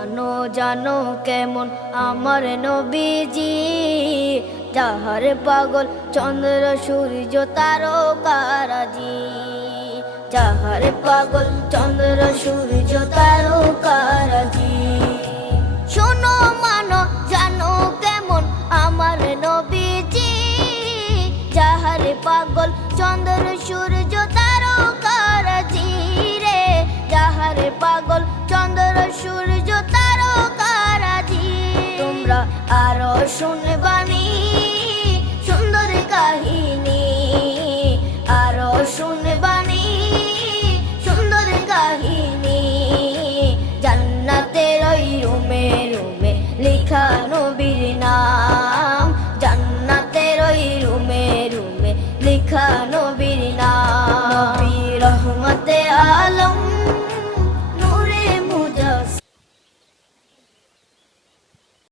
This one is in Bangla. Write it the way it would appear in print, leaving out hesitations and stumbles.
জানো জানো কেমন আমার নবীজি, যাহার পাগল চন্দ্র সূর্য তারকারাজি, যাহার পাগল চন্দ্র সূর্য তারকারাজি। শোনো মানো জানো কেমন আমার নবীজি, যাহার পাগল চন্দ্র সূর্য তারকারাজি রে, যাহার পাগল চন্দ্র সূর্য তারকারাজি। তোমরা আরো শুনে